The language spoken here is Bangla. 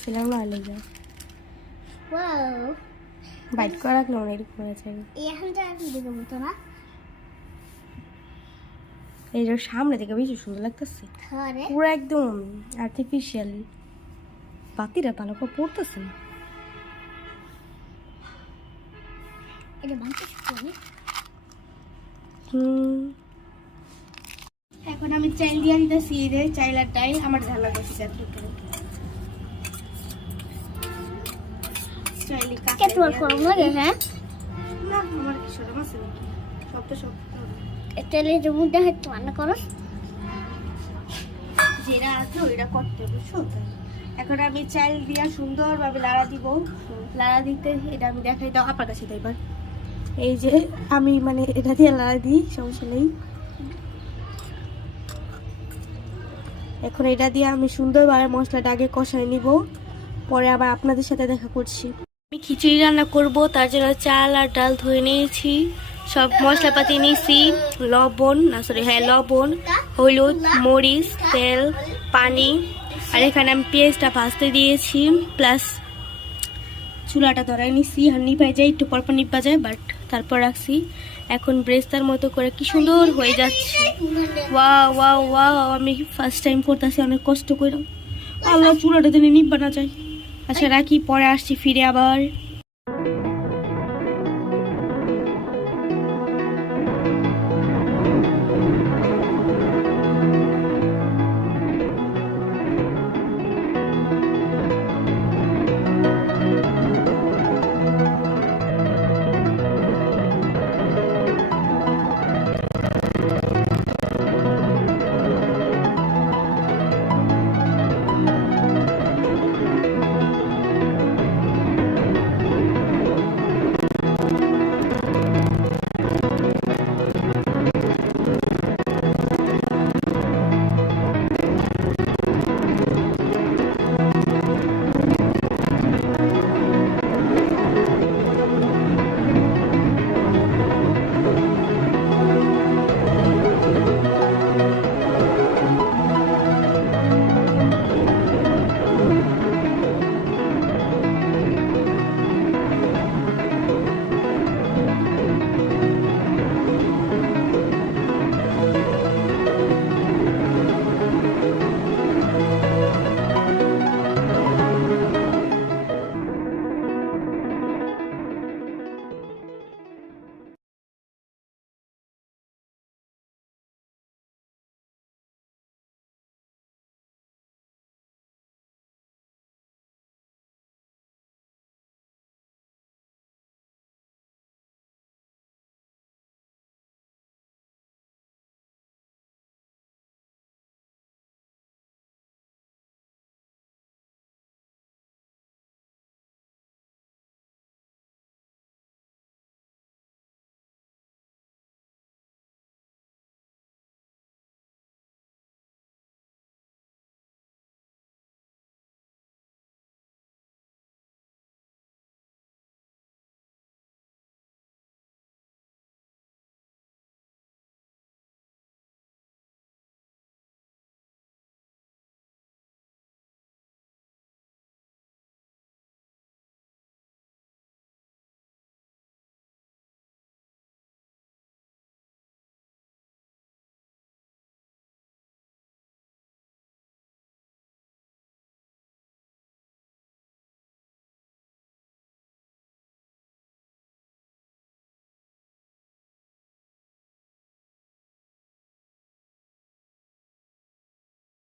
রাখছিলাম না লেগে ওয়াও বাইট করে রাখলে অনেক করা যাবে। এখন যা দিকে মতো না এই যে সামনে থেকে বেশি সুন্দর লাগতেছে, ধরে পুরো একদম আর্টিফিশিয়াল। বাতিটা ভালো করে পড়তেছে না। এটা ভাঙতে শুনি। এখন আমি চাইল দিয়ে দিতেছি, এই যে চাইল আর ডাইল আমার ঝাল লাগতেছে চাইলি কে তোমার ফর্ম লাগে হ্যাঁ না আমার কি ছোট মাছ নাকি সব তো সব তেলে জমুন দেখে তো রান্না করো যেটা আছে ওইটা করতে হবে শুনতে। এখন আমি চাইল দিয়া সুন্দরভাবে লাড়া দিব। লাড়া দিতে এটা আমি দেখাই দাও আপনার কাছে এবার। এই যে আমি মানে এটা দিয়ে লাড়া দিই, সমস্যা নেই। এখন এটা দিয়ে আমি সুন্দরভাবে মশলাটা আগে কষাই নিব, পরে আবার আপনাদের সাথে দেখা করছি। আমি খিচুড়ি রান্না করব, তার জন্য চাল আর ডাল ধুয়ে নিয়েছি, সব মশলাপাতি নিয়েছি, লবণ লবণ, হলুদ, মরিচ, তেল, পানি। আর এখানে আমি পেঁয়াজটা ভাজতে দিয়েছি, প্লাস চুলাটা ধরাই নিছি। আর নিভাই যায় একটু পরপর নিভা যায়, বাট তারপর রাখছি। এখন ব্রেস্তার মতো করে কি সুন্দর হয়ে যাচ্ছে। ওয়াও ওয়াও ওয়াও, আমি ফার্স্ট টাইম করতেছি, অনেক কষ্ট করে। আল্লাহ, চুলাটা যেন নিভা না যায়। আচ্ছা রাখি, পরে আসছি ফিরে আবার।